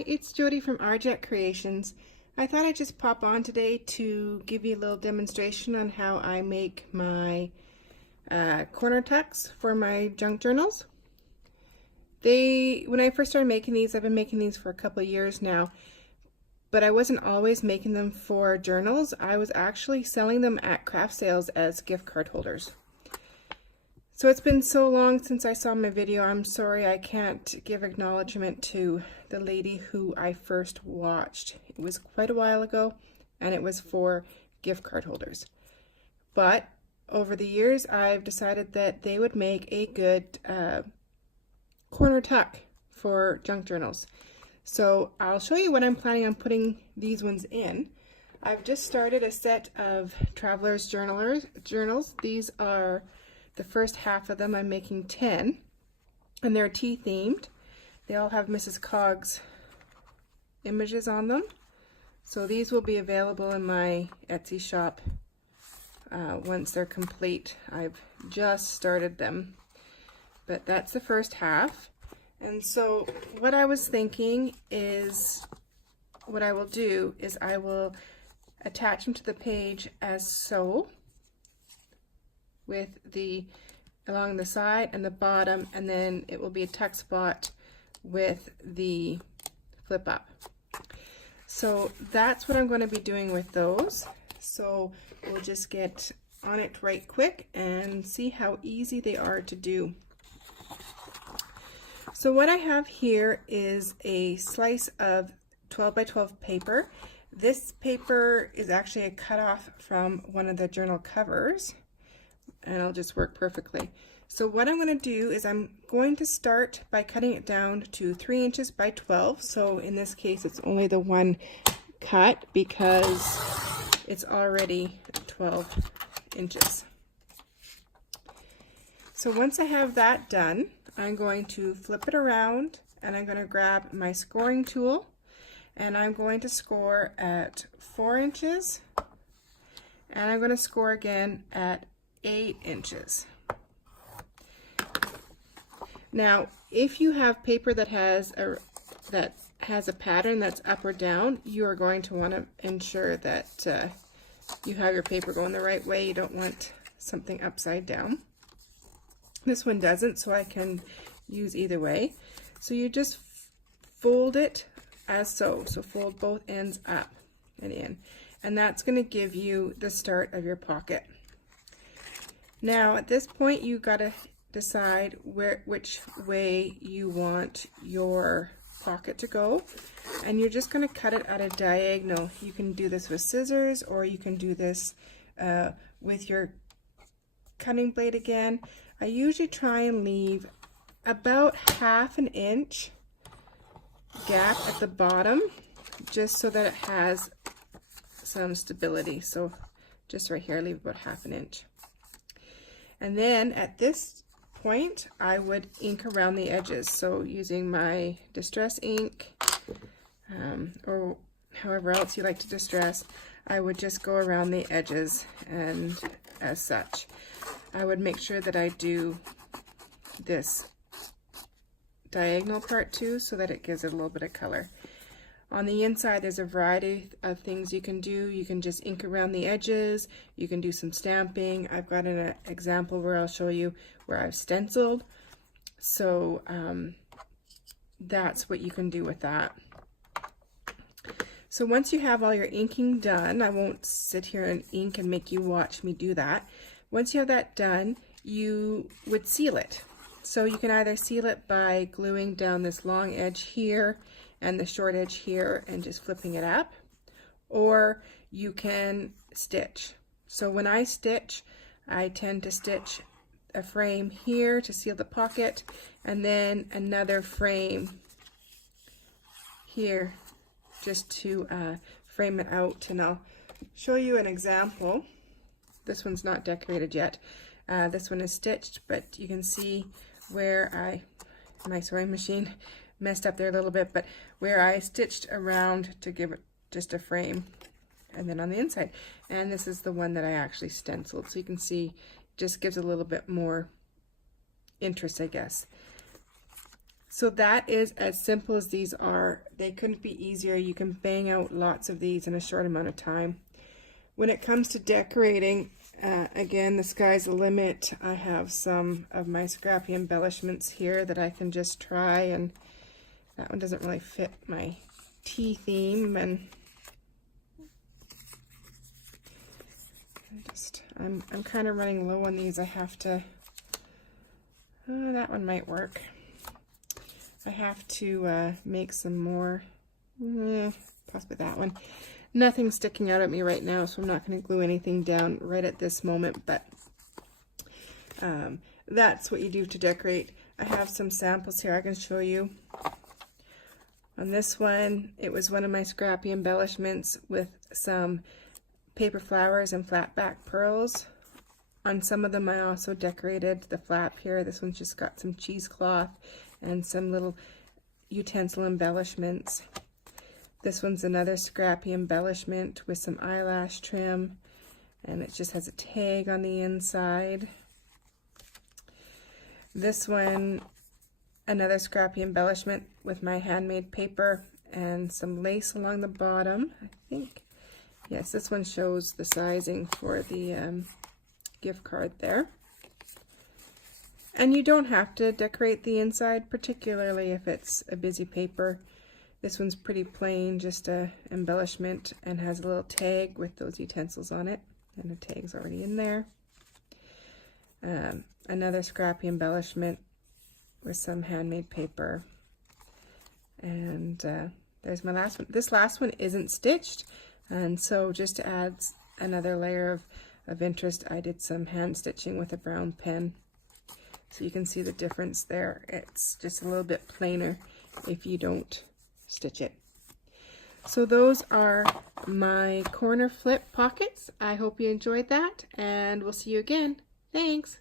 Hi, it's Jody from Arjet Creations. I thought I'd just pop on today to give you a little demonstration on how I make my corner tucks for my junk journals. When I first started making these, I've been making these for a couple of years now, but I wasn't always making them for journals. I was actually selling them at craft sales as gift card holders. So it's been so long since I saw my video, I'm sorry I can't give acknowledgement to the lady who I first watched. It was quite a while ago, and it was for gift card holders. But over the years, I've decided that they would make a good corner tuck for junk journals. So I'll show you what I'm planning on putting these ones in. I've just started a set of Traveler's journals. These are the first half of them. I'm making 10, and they're tea themed. They all have Mrs. Coggs images on them. So these will be available in my Etsy shop once they're complete. I've just started them, but that's the first half. And so what I was thinking is, what I will do is I will attach them to the page as so, with the along the side and the bottom, and then it will be a tuck spot with the flip up. So that's what I'm going to be doing with those. So we'll just get on it right quick and see how easy they are to do. So what I have here is a slice of 12 by 12 paper. This paper is actually a cutoff from one of the journal covers, and it'll just work perfectly. So what I'm going to do is I'm going to start by cutting it down to 3 inches by 12. So in this case, it's only the one cut because it's already 12 inches. So once I have that done, I'm going to flip it around, and I'm going to grab my scoring tool, and I'm going to score at 4 inches, and I'm going to score again at 8 inches. Now, if you have paper that has a pattern that's up or down, you are going to want to ensure that you have your paper going the right way. You don't want something upside down. This one doesn't, so I can use either way. So you just fold it as so. So fold both ends up and in, and that's going to give you the start of your pocket. Now at this point, you got to decide which way you want your pocket to go, and you're just going to cut it at a diagonal. You can do this with scissors, or you can do this with your cutting blade again. I usually try and leave about 1/2 inch gap at the bottom, just so that it has some stability. So just right here, I leave about 1/2 inch. And then at this point, I would ink around the edges. So using my distress ink, or however else you like to distress, I would just go around the edges, and as such, I would make sure that I do this diagonal part too, so that it gives it a little bit of color. On the inside, there's a variety of things you can do. You can just ink around the edges. You can do some stamping. I've got an example where I'll show you where I've stenciled. So that's what you can do with that. So once you have all your inking done, I won't sit here and ink and make you watch me do that. Once you have that done, you would seal it. So you can either seal it by gluing down this long edge here and the short edge here and just flipping it up, or you can stitch. So when I stitch, I tend to stitch a frame here to seal the pocket, and then another frame here just to frame it out. And I'll show you an example. This one's not decorated yet. This one is stitched, but you can see where my sewing machine messed up there a little bit, but where I stitched around to give it just a frame, and then on the inside. And this is the one that I actually stenciled, so you can see just gives a little bit more interest, I guess. So that is as simple as these are. They couldn't be easier. You can bang out lots of these in a short amount of time. When it comes to decorating, again, the sky's the limit. I have some of my scrappy embellishments here that I can just try, and that one doesn't really fit my tea theme, and I'm kind of running low on these. I have to, that one might work. I have to make some more, possibly that one. Nothing's sticking out at me right now, so I'm not going to glue anything down right at this moment, but that's what you do to decorate. I have some samples here I can show you. On this one, it was one of my scrappy embellishments with some paper flowers and flat back pearls. On some of them I also decorated the flap here. This one's just got some cheesecloth and some little utensil embellishments. This one's another scrappy embellishment with some eyelash trim, and it just has a tag on the inside. This one, another scrappy embellishment with my handmade paper and some lace along the bottom, I think. Yes, this one shows the sizing for the gift card there. And you don't have to decorate the inside, particularly if it's a busy paper. This one's pretty plain, just a embellishment, and has a little tag with those utensils on it, and the tag's already in there. Another scrappy embellishment with some handmade paper. And there's my last one. This last one isn't stitched, and so just to add another layer of interest, I did some hand stitching with a brown pen. So you can see the difference there. It's just a little bit plainer if you don't stitch it. So those are my corner flip pockets. I hope you enjoyed that, and we'll see you again. Thanks.